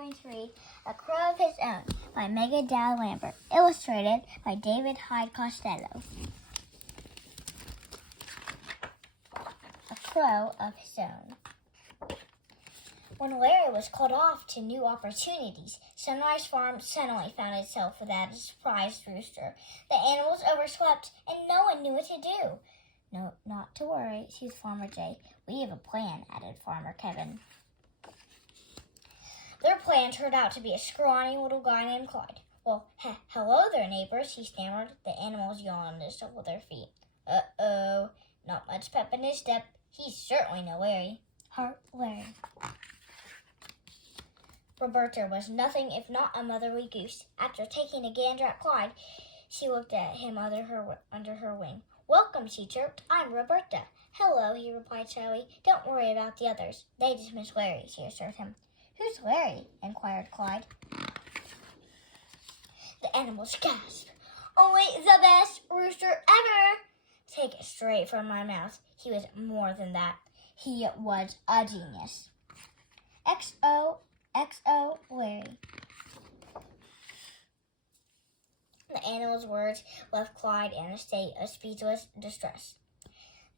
going to read A Crow of His Own by Dowd Lambert, illustrated by Hyde Costello. A Crow of His Own. When Larry was called off to new opportunities, Sunrise Farm suddenly found itself without a surprised rooster. The animals overslept, and no one knew what to do. No, not to worry, soothed Farmer Jay. We have a plan, added Farmer Kevin. Their plan turned out to be a scrawny little guy named Clyde. Well, hello there, neighbors, he stammered. The animals yawned and shuffled their feet. Uh-oh, not much pep in his step. He's certainly no Larry. Larry. Roberta was nothing if not a motherly goose. After taking a gander at Clyde, she looked at him under her wing. Welcome, she chirped. I'm Roberta. Hello, he replied shyly. Don't worry about the others. They just miss Larry, she assured him. Who's Larry? Inquired Clyde. The animals gasped. Only the best rooster ever! Take it straight from my mouth. He was more than that. He was a genius. XO, Larry. The animal's words left Clyde in a state of speechless distress.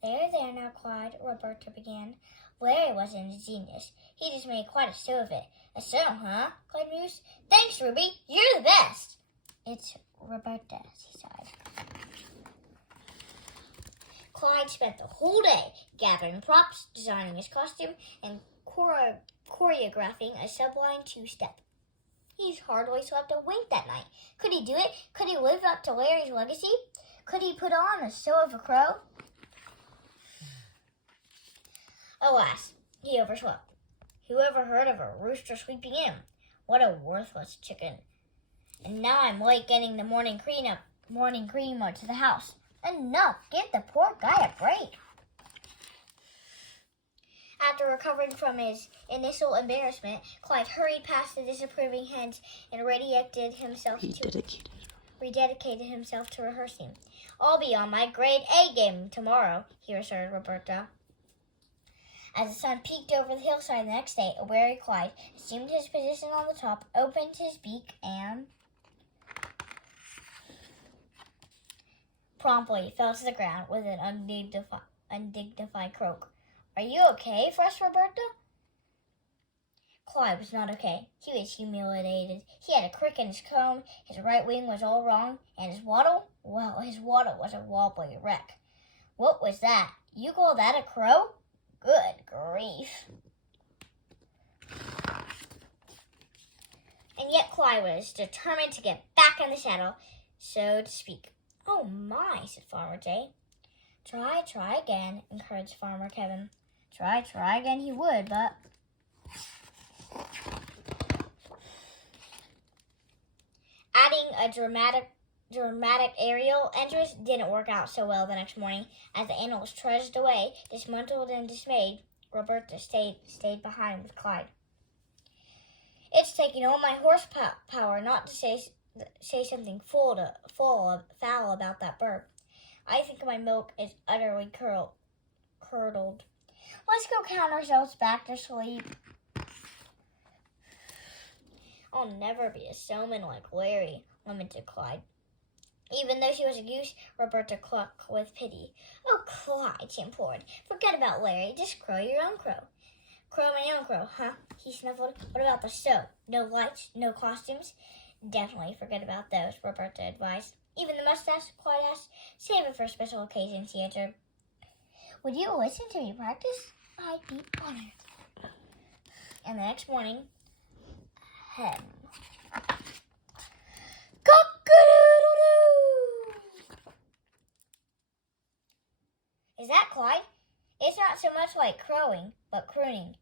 There now, Clyde, Roberta began. Larry wasn't a genius. He just made quite a show of it. A show, huh? Clyde mused. Thanks, Ruby. You're the best. It's Roberta, she sighed. Clyde spent the whole day gathering props, designing his costume, and choreographing a sublime two-step. He's hardly slept a wink that night. Could he do it? Could he live up to Larry's legacy? Could he put on a show of a crow? Alas, he overslept. Who ever heard of a rooster sleeping in? What a worthless chicken. And now I'm late getting the morning cream to the house. Enough! Give the poor guy a break. After recovering from his initial embarrassment, Clyde hurried past the disapproving hens and rededicated himself to rehearsing. I'll be on my grade A game tomorrow, he assured Roberta. As the sun peeked over the hillside the next day, a wary Clyde assumed his position on the top, opened his beak, and promptly fell to the ground with an undignified croak. Are you okay? Fussed Roberta. Clyde was not okay. He was humiliated. He had a crick in his comb, his right wing was all wrong, and his waddle? Well, his waddle was a wobbly wreck. What was that? You call that a crow? Good grief. And yet Clyde was determined to get back in the saddle, so to speak. Oh my, said Farmer Jay. Try again, encouraged Farmer Kevin. Try again he would, but adding a dramatic aerial entrance didn't work out so well the next morning. As the animals trudged away, dismantled and dismayed, Roberta stayed behind with Clyde. It's taking all my horsepower not to say something foul about that bird. I think my milk is utterly curdled. Let's go count ourselves back to sleep. I'll never be a showman like Larry, lamented Clyde. Even though she was a goose, Roberta clucked with pity. Oh, Clyde, she implored. Forget about Larry. Just crow your own crow. Crow my own crow, huh? He snuffled. What about the show? No lights, no costumes? Definitely forget about those, Roberta advised. Even the mustache? Clyde asked. Save it for special occasions, he answered. Would you listen to me practice? I'd be honored. And the next morning, cock-a-doodle-doo! Is that Clyde? It's not so much like crowing, but crooning,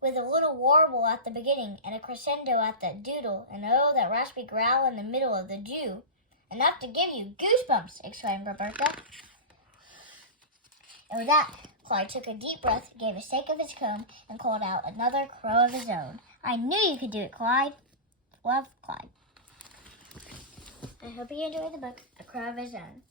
with a little warble at the beginning and a crescendo at the doodle, and oh, that raspy growl in the middle of the dew. Enough to give you goosebumps, exclaimed Roberta. And with that, Clyde took a deep breath, gave a shake of his comb, and called out another crow of his own. I knew you could do it, Clyde. Love, Clyde. I hope you enjoyed the book, A Crow of His Own.